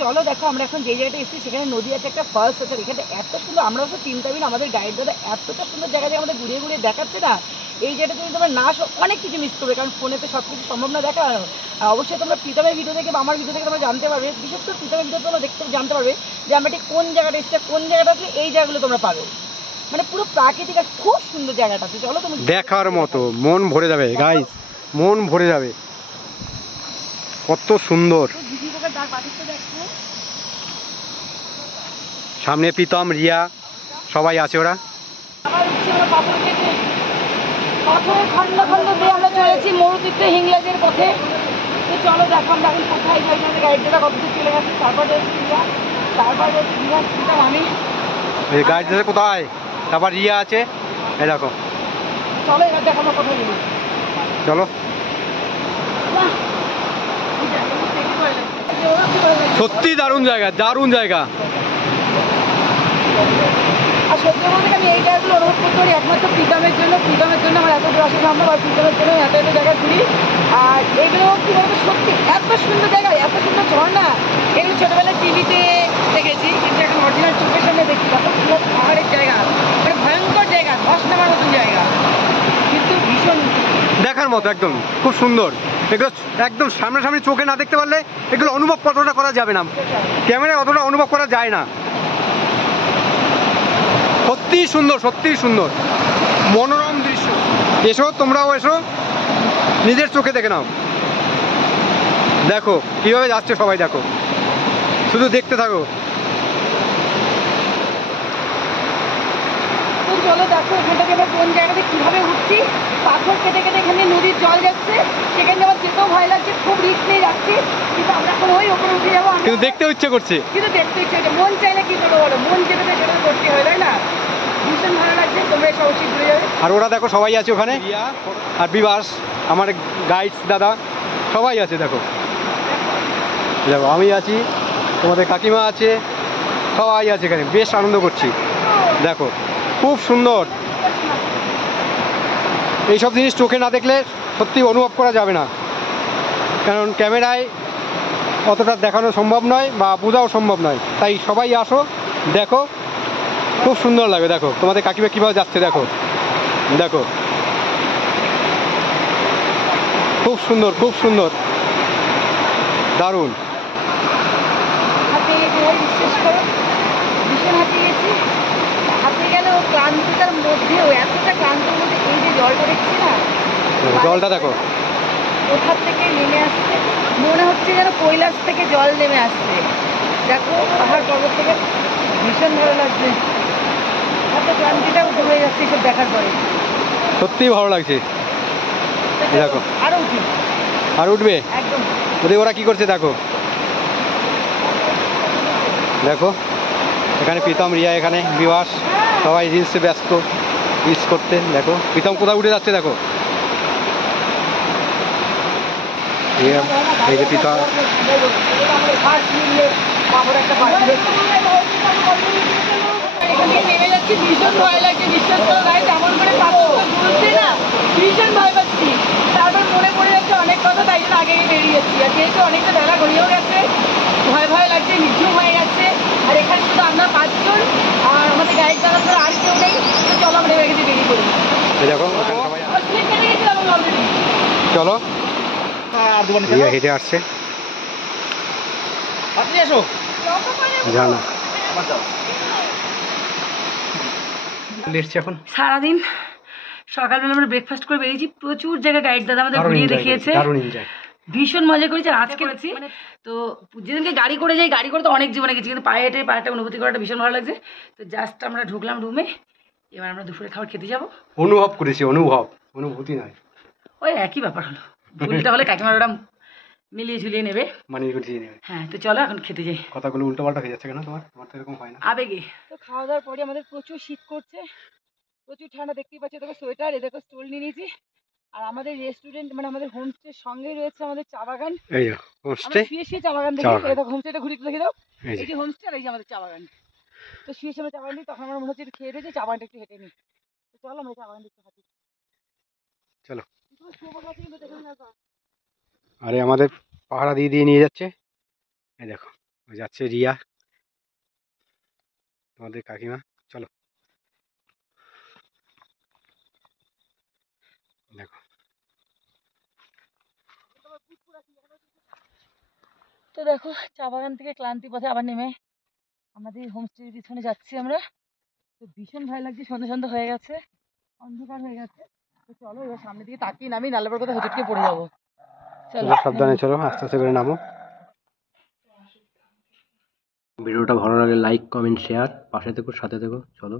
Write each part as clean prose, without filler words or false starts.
চলো দেখো আমরা এখন যে জায়গাটা এসেছি সেখানে নদী আছে, একটা ফলস আছে। এখানে এত সুন্দর, আমরা অবশ্য চিন্তা করি না, আমাদের গাইড দাদা এতটা সুন্দর জায়গা জায়গা আমাদের ঘুরিয়ে ঘুরিয়ে দেখাচ্ছে না। এই জায়গাটা যদি তোমরা না আসো অনেক কিছু মিস করবে, কারণ ফোনে তো সব কিছু সম্ভব না দেখা। আর অবশ্যই তোমরা প্রীতমের ভিডিও থেকে বা আমার ভিডিও থেকে তোমরা জানতে পারবে, বিশেষ করে প্রীতমের ভিডিও তোমরা দেখতে জানতে পারবে যে আমরা ঠিক কোন জায়গাটা এসেছি, কোন জায়গাটা আসলে এই জায়গাগুলো তোমরা পাবে। মানে পুরো প্রাকৃতিক আর খুব সুন্দর জায়গাটা আছে। চলো তুমি দেখার মতো, মন ভরে যাবে গাইস, মন ভরে যাবে, কত সুন্দর। সামনে প্রীতম, রিয়া সবাই আছে, ওরা পাথরের খন্ড খন্ড দিয়ে আমরা চলেছি মরুতীর্থ হিংলাজের পথে। তো চলো দেখো আমরা এখন কোথায় যাই, আমাদের গাইডটা কতদূর চলে গেছে। তারপরে আমি গাইড আছে কোথায়, তারপর রিয়া আছে, এই দেখো। চলো এবার দেখো আমরা কোথায় যাবো। চলো, সত্যি দারুণ জায়গা, দারুণ জায়গা। আর সত্যি বলতে আমি এই জায়গাগুলো অনুভব করতে পারি একমাত্র প্রীতমের জন্য। প্রীতমের জন্য আমার এত দূর আসা সম্ভব, আর প্রীতমের জন্য এত এত জায়গা ঘুরি। আর এগুলো কি বলবো, সত্যি এত সুন্দর জায়গা, এত সুন্দর ঝর্ণা। এগুলো ছোটোবেলায় টিভিতে দেখেছি, কিন্তু এখন অরিজিনাল চোখের সামনে দেখি। এত সুন্দর পাহাড়ের জায়গা, মানে ভয়ঙ্কর জায়গা, ধস নামার মতন জায়গা, কিন্তু ভীষণ দেখার মতো, একদম খুব সুন্দর। এগুলো একদম সামনাসামনি চোখে না দেখতে পারলে এগুলো অনুভব কতটা করা যাবে না, ক্যামেরায় অতটা অনুভব করা যায় না। সত্যিই সুন্দর, সত্যিই সুন্দর, মনোরম দৃশ্য। এসো, তোমরাও এসো, নিজের চোখে দেখে নাও। দেখো কিভাবে যাচ্ছে সবাই, দেখো, শুধু দেখতে থাকো। চলো দেখো এখান থেকে আমরা কোন জায়গাতে কীভাবে উঠছি। পাথর কেটে কেটে এখানে নদীর জল যাচ্ছে, সেখানে আমার যেতেও ভয় লাগছে, খুব রিস্ক নিয়ে যাচ্ছি। কিন্তু আমরা এখন ওই ওপরে উঠে যাবো, কিন্তু দেখতেও ইচ্ছে করছে, কিন্তু দেখতে ইচ্ছে হচ্ছে। মন চাইলে কি করবো বলো, মন যেটা চাই সেটা করতে হয়, তাই না? ভীষণ ভালো লাগছে, তোমরা এসে অবশ্যই ঘুরে যাবে। আর ওরা দেখো সবাই আছে ওখানে, আর বিবাস আমার গাইডস দাদা সবাই আছে। দেখো দেখো, আমি আছি, তোমাদের কাকিমা আছে, সবাই আছে এখানে, বেশ আনন্দ করছি। দেখো খুব সুন্দর। এইসব জিনিস চোখে না দেখলে সত্যি অনুভব করা যাবে না, কারণ ক্যামেরায় অতটা দেখানো সম্ভব নয় বা বোঝাও সম্ভব নয়। তাই সবাই আসো, দেখো, খুব সুন্দর লাগে। দেখো তোমাদের কাকিমা কীভাবে যাচ্ছে, দেখো দেখো, খুব সুন্দর, খুব সুন্দর, দারুণ। হাতে গেছি ভাই, বিশ্বাস করো, ভীষণ হাতে গেছি। হাতে গেলেও ক্লান্তিটার মধ্যেও, এতটা ক্লান্তির মধ্যে এই যে জলটা দেখছি না, জলটা দেখো, কোথার থেকে নেমে আসছে, মনে হচ্ছে যেন কৈলাস থেকে জল নেমে আসছে। দেখো পাহাড় পর্বত থেকে, ভীষণ ভালো লাগছে। এত ক্লান্তিটাও দূর হয়ে যাচ্ছে এসব দেখার পরে, সত্যিই ভালো লাগছে। দেখো আরো উঠি, আর উঠবে, একদম। ওদের ওরা কি করছে দেখো, দেখো এখানে প্রীতম, রিয়া, এখানে বিবাস, সবাই রিলসে ব্যস্ত, রিলস করতে। দেখো প্রীতম কোথায় উঠে যাচ্ছে, দেখো এই যে প্রীতম, এখান থেকে নেমে যাচ্ছি, ভীষণ ভয় লাগছে, বিশ্বাস করো গাইস, এমন করে পাথরটা ঘুরছে না, ভীষণ ভয় পাচ্ছি। তারপর মনে পড়ে যাচ্ছে অনেক কথা, তাই জন্য আগে বেরিয়ে যাচ্ছি। আর যেহেতু অনেকটা বেলা গড়িয়েও গেছে, ভয় ভয় লাগছে, নিচুও হয়ে গেছে। আর এখানে শুধু আমরা 5 জন, আর আমাদের গাইড দ্বারা ছাড়া আর কেউ নেই। তো চলো আমরা এবার কিছু বেরিয়ে পড়ি। দেখো ওখানে সবাই, স্লিপ কেটে গেছিলাম আমি অলরেডি। চলো রিয়া হেঁটে আসছে, আপনি এসো জানো এসছি এখন। সারাদিন সকালবেলা আমরা ব্রেকফাস্ট করে বেরিয়েছি, প্রচুর জায়গায় গাইড দাদা আমাদের ঘুরিয়ে দেখিয়েছে, দারুণ এনজয়, ভীষণ মজা করেছি। আর আজকে করেছি, তো যেদিনকে গাড়ি করে যাই, গাড়ি করে তো অনেক জীবনে গেছি, কিন্তু পায়ে হেঁটে পায়েটা অনুভূতি করাটা ভীষণ ভালো লাগছে। তো জাস্ট আমরা ঢুকলাম রুমে, এবার আমরা দুপুরে খাবার খেতে যাবো। অনুভব করেছি, অনুভব, অনুভূতি নয়, ওই একই ব্যাপার হলো, ভুলটা হলে কাকিমার ওরা মিলিয়ে ঝুলিয়ে নেবে, মানে গুছিয়ে নেবে। হ্যাঁ তো চলো এখন খেতে যাই। কথাগুলো উল্টো পাল্টা হয়ে যাচ্ছে কেন তোমার, তোমার তো এরকম হয় না। আবেগে তো খাওয়া দাওয়ার পরে আমাদের প্রচুর শীত করছে, প্রচুর ঠান্ডা, দেখতেই পাচ্ছি। দেখো সোয়েটার, এদেরকে স্টোল নিয়ে নিয়েছি। আর আমাদের রেস্টুরেন্ট মানে আমাদের হোমস্টের সঙ্গেই রয়েছে আমাদের চা বাগান। এই যে হোমস্টে, আমরা শুয়ে শুয়ে চা বাগান দেখি। এই দেখো হোমস্টেটা ঘুরে দেখে দাও, এই যে হোমস্টে আর এই যে আমাদের চা বাগান। তো শুয়ে শুয়ে চা বাগান দিই, তখন আমার মনে হচ্ছে একটু খেয়ে দিয়েছে, চা বাগানটা একটু হেঁটে নিই। তো চলো আমরা চা বাগান দেখতে থাকি। চলো। কিন্তু দেখুন না, আরে আমাদের পাহারা দিয়ে দিয়ে নিয়ে যাচ্ছে, এই দেখো ওই যাচ্ছে রিয়া, তোমাদের কাকিমা। চলো দেখো। তো দেখো চা বাগান থেকে ক্লান্তি পথে আবার নেমে আমাদের হোমস্টের পিছনে যাচ্ছি আমরা। তো ভীষণ ভয় লাগছে, সন্ধ্যা সন্ধ্যা হয়ে গেছে, অন্ধকার হয়ে গেছে। তো চলো এবার সামনের দিকে তাকিয়ে নামি, নাহলে পরে কোথাও হোঁচটকে পড়ে যাবো। চলো চলো সাবধানে চলো, আস্তে আস্তে করে নামো। ভিডিওটা ভালো লাগলে লাইক কমেন্ট শেয়ার, পাশে থেকো, সাথে থেকো। চলো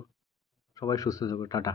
সবাই সুস্থ থেকো, টাটা।